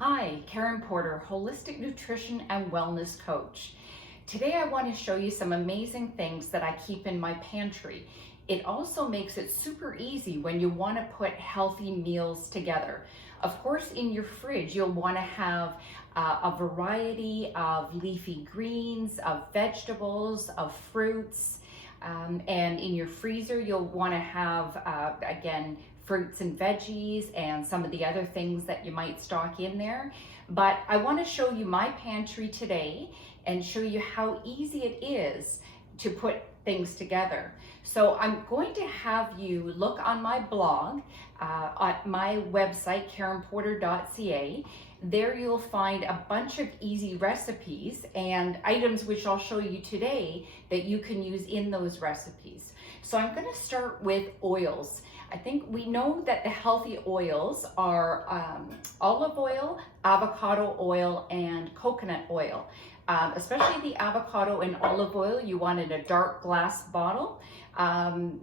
Hi, Karen Porter, Holistic Nutrition and Wellness Coach. Today I want to show you some amazing things that I keep in my pantry. It also makes it super easy when you want to put healthy meals together. Of course, in your fridge, you'll want to have a variety of leafy greens, of vegetables, of fruits, and in your freezer, you'll want to have, again, fruits and veggies and some of the other things that you might stock in there. But I want to show you my pantry today and show you how easy it is to put things together. So I'm going to have you look on my blog, at my website, karenporter.ca. There you'll find a bunch of easy recipes and items which I'll show you today that you can use in those recipes. So I'm going to start with oils. I think we know that the healthy oils are olive oil, avocado oil, and coconut oil. Especially the avocado and olive oil, you want in a dark glass bottle.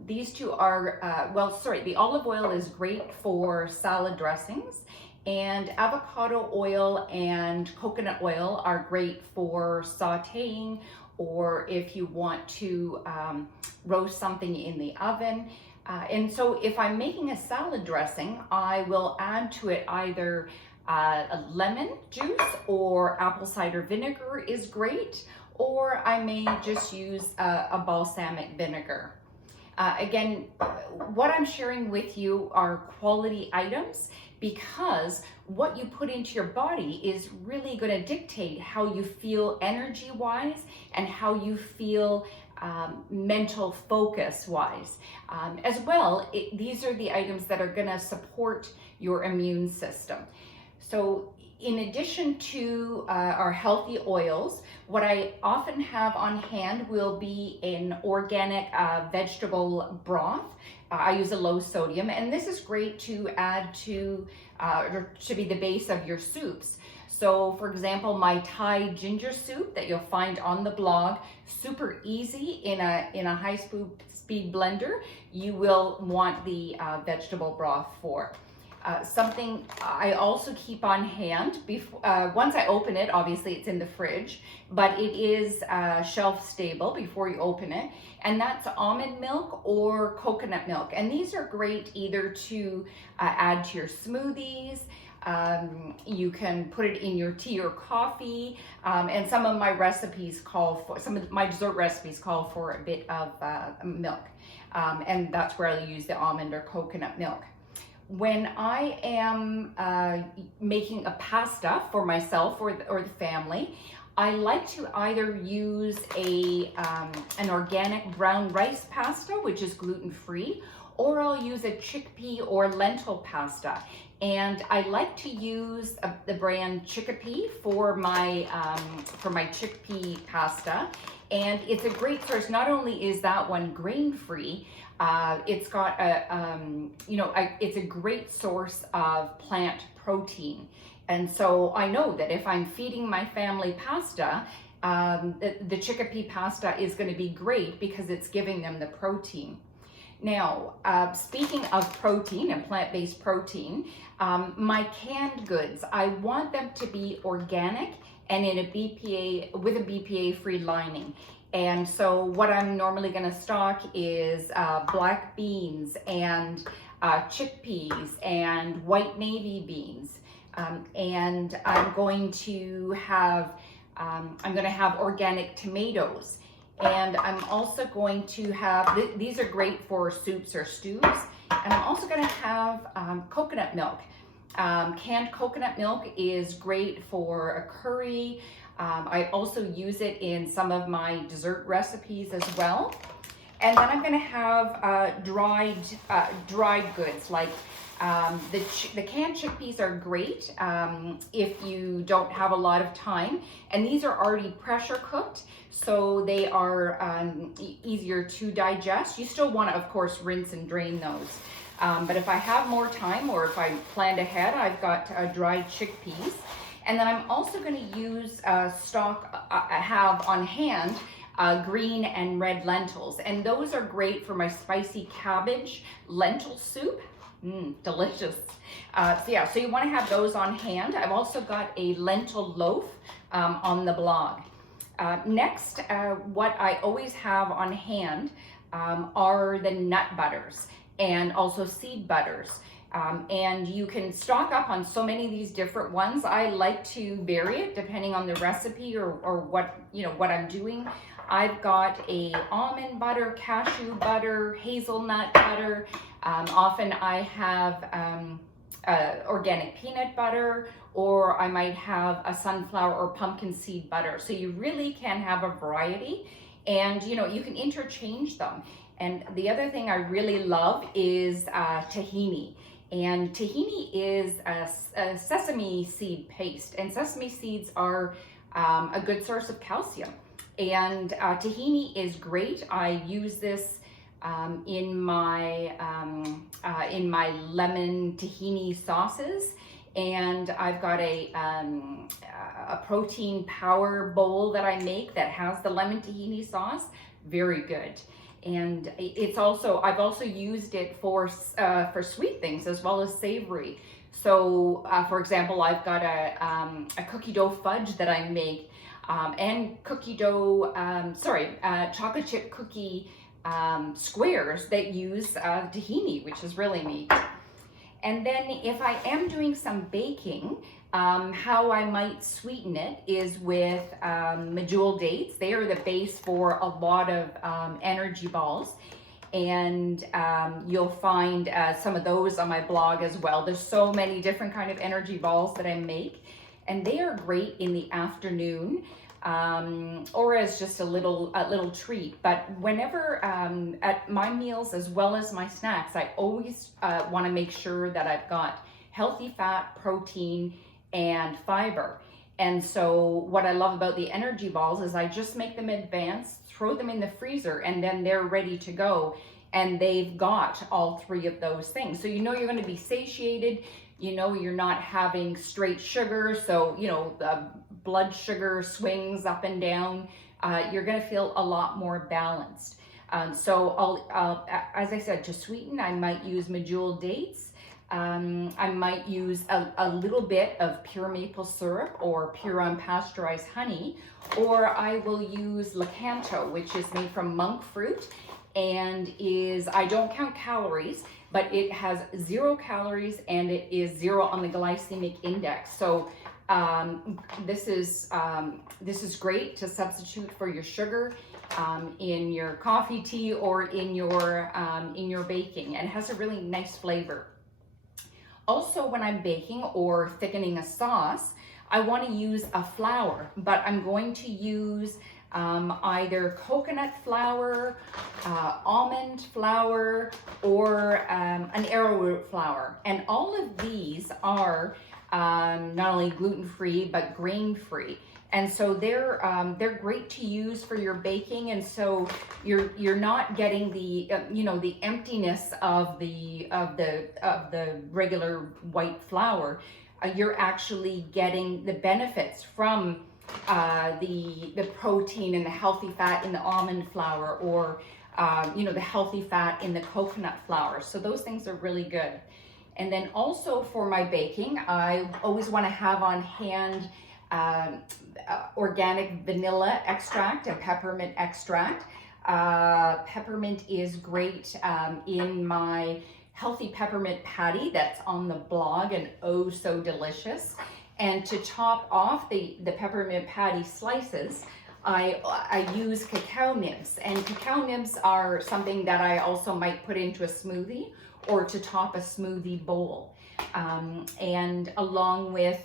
These two are, the olive oil is great for salad dressings, and avocado oil and coconut oil are great for sauteing, or if you want to roast something in the oven. And so if I'm making a salad dressing, I will add to it either a lemon juice or apple cider vinegar is great, or I may just use a balsamic vinegar. Again, what I'm sharing with you are quality items, because what you put into your body is really going to dictate how you feel energy-wise and how you feel mental focus-wise. As well, these are the items that are going to support your immune system. So in addition to our healthy oils, what I often have on hand will be an organic vegetable broth. I use a low sodium, and this is great to add to, or to be the base of your soups. So for example, my Thai ginger soup that you'll find on the blog, super easy in a high speed blender, you will want the vegetable broth for. Something I also keep on hand, once I open it, obviously it's in the fridge, but it is shelf stable before you open it, and that's almond milk or coconut milk. And these are great either to add to your smoothies. You can put it in your tea or coffee, and some of my dessert recipes call for a bit of milk, and that's where I'll use the almond or coconut milk. When I am making a pasta for myself or the family, I like to either use an organic brown rice pasta, which is gluten-free, or I'll use a chickpea or lentil pasta. And I like to use the brand Chickpea for my chickpea pasta. And it's a great source. Not only is that one grain-free, it's got it's a great source of plant protein. And so I know that if I'm feeding my family pasta, the chickpea pasta is going to be great because it's giving them the protein. Now, speaking of protein and plant-based protein, my canned goods, I want them to be organic and in with a BPA-free lining. And so what I'm normally going to stock is black beans and chickpeas and white navy beans. And I'm going to have organic tomatoes. And I'm also going to have, these are great for soups or stews. And I'm also going to have coconut milk. Canned coconut milk is great for a curry. I also use it in some of my dessert recipes as well. And then I'm going to have dried goods, like the canned chickpeas are great if you don't have a lot of time. And these are already pressure cooked, so they are easier to digest. You still want to, of course, rinse and drain those. But if I have more time, or if I planned ahead, I've got dried chickpeas. And then I'm also going to use stock I have on hand, green and red lentils. And those are great for my spicy cabbage lentil soup. Delicious. So yeah, so you want to have those on hand. I've also got a lentil loaf on the blog. Next, what I always have on hand are the nut butters and also seed butters. And you can stock up on so many of these different ones. I like to vary it depending on the recipe or what, what I'm doing. I've got a almond butter, cashew butter, hazelnut butter. Often I have organic peanut butter, or I might have a sunflower or pumpkin seed butter. So you really can have a variety, and you can interchange them. And the other thing I really love is tahini. And tahini is a sesame seed paste, and sesame seeds are a good source of calcium. And tahini is great. I use this in my lemon tahini sauces, and I've got a protein power bowl that I make that has the lemon tahini sauce. Very good. And it's also, I've also used it for sweet things as well as savory. So for example, I've got a cookie dough fudge that I make, and cookie dough, chocolate chip cookie squares that use tahini, which is really neat. And then if I am doing some baking, how I might sweeten it is with medjool dates. They are the base for a lot of energy balls. And you'll find some of those on my blog as well. There's so many different kind of energy balls that I make, and they are great in the afternoon or as just a little treat. But whenever at my meals as well as my snacks, I always want to make sure that I've got healthy fat, protein, and fiber. And so what I love about the energy balls is I just make them in advance, throw them in the freezer, and then they're ready to go. And they've got all three of those things. So you're going to be satiated, you're not having straight sugar. So, the blood sugar swings up and down. You're going to feel a lot more balanced. So I'll, as I said, to sweeten, I might use medjool dates. I might use a little bit of pure maple syrup or pure unpasteurized honey, or I will use Lakanto, which is made from monk fruit and I don't count calories, but it has 0 calories and it is 0 on the glycemic index. So this is great to substitute for your sugar in your coffee, tea, or in your baking, and it has a really nice flavor. Also, when I'm baking or thickening a sauce, I want to use a flour, but I'm going to use either coconut flour, almond flour, or an arrowroot flour. And all of these are not only gluten-free, but grain-free. And so they're great to use for your baking, and so you're not getting the the emptiness of the regular white flour. You're actually getting the benefits from the protein and the healthy fat in the almond flour, or the healthy fat in the coconut flour. So those things are really good. And then also for my baking, I always want to have on hand organic vanilla extract and peppermint extract. Peppermint is great in my healthy peppermint patty that's on the blog, and oh so delicious. And to top off the peppermint patty slices, I use cacao nibs, and cacao nibs are something that I also might put into a smoothie or to top a smoothie bowl. And along with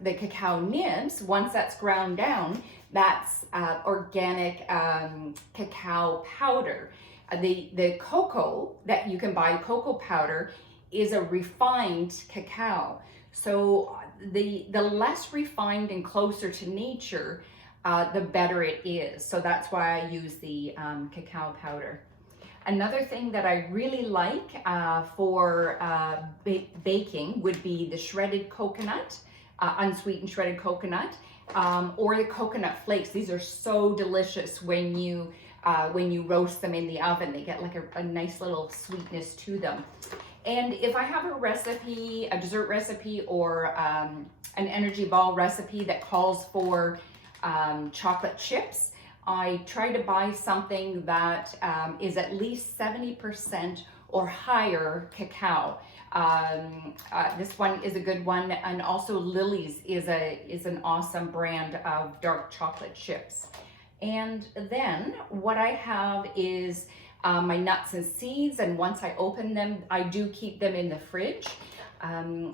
the cacao nibs, once that's ground down, that's organic cacao powder. The cocoa that you can buy, cocoa powder, is a refined cacao. So the less refined and closer to nature, the better it is. So that's why I use the cacao powder. Another thing that I really like for baking would be the shredded coconut, unsweetened shredded coconut, or the coconut flakes. These are so delicious when you roast them in the oven. They get like a nice little sweetness to them. And if I have a recipe, a dessert recipe, or an energy ball recipe that calls for chocolate chips, I try to buy something that is at least 70% or higher cacao. This one is a good one, and also Lily's is an awesome brand of dark chocolate chips. And then what I have is my nuts and seeds, and once I open them, I do keep them in the fridge. For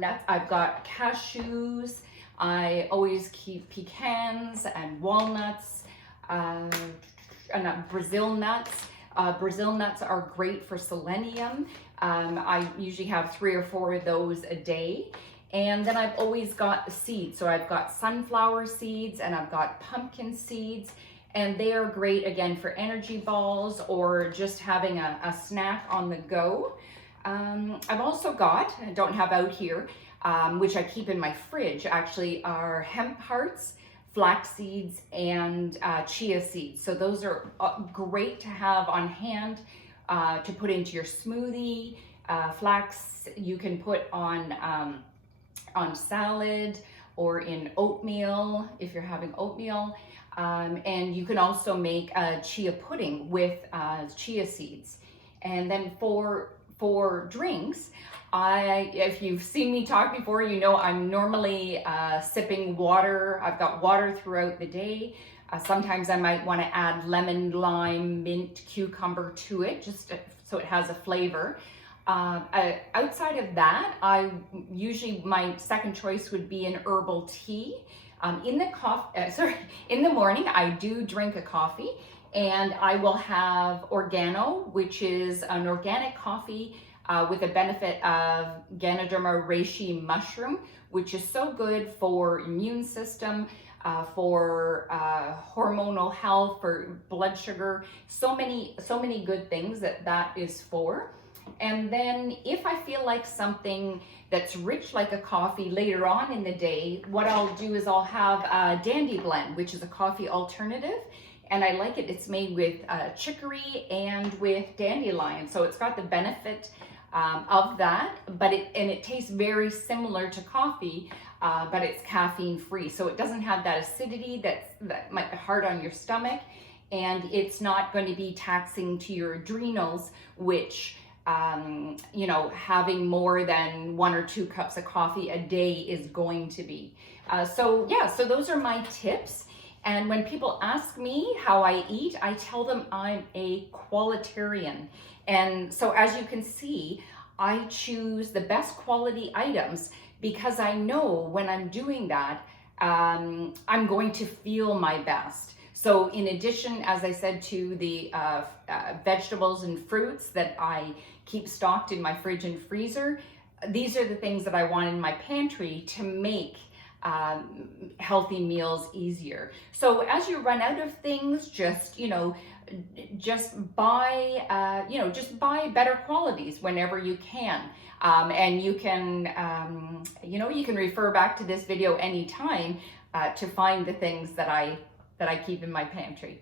nuts, I've got cashews. I always keep pecans and walnuts, and Brazil nuts. Brazil nuts are great for selenium. I usually have 3 or 4 of those a day. And then I've always got the seeds. So I've got sunflower seeds and I've got pumpkin seeds. And they are great, again, for energy balls or just having a snack on the go. I've also got, I don't have out here, which I keep in my fridge, actually, are hemp hearts, flax seeds, and chia seeds. So those are great to have on hand to put into your smoothie. Flax you can put on salad or in oatmeal if you're having oatmeal. And you can also make a chia pudding with chia seeds. And then for drinks, if you've seen me talk before, you know I'm normally sipping water. I've got water throughout the day. Sometimes I might want to add lemon, lime, mint, cucumber to it, just so it has a flavor. Outside of that, my second choice would be an herbal tea. In the morning, I do drink a coffee, and I will have Organo, which is an organic coffee with a benefit of Ganoderma reishi mushroom, which is so good for immune system, for hormonal health, for blood sugar, so many good things that is for. And then if I feel like something that's rich like a coffee later on in the day, what I'll do is I'll have a Dandy Blend, which is a coffee alternative. And I like it. It's made with chicory and with dandelion. So it's got the benefit of that, but it tastes very similar to coffee, but it's caffeine free. So it doesn't have that acidity that might be hard on your stomach. And it's not going to be taxing to your adrenals, which having more than 1 or 2 cups of coffee a day is going to be. So those are my tips. And when people ask me how I eat, I tell them I'm a qualitarian. And so as you can see, I choose the best quality items because I know when I'm doing that, I'm going to feel my best. So in addition, as I said, to the vegetables and fruits that I keep stocked in my fridge and freezer, these are the things that I want in my pantry to make healthy meals easier. So as you run out of things, just buy better qualities whenever you can. And you can, you can refer back to this video anytime to find the things that I keep in my pantry.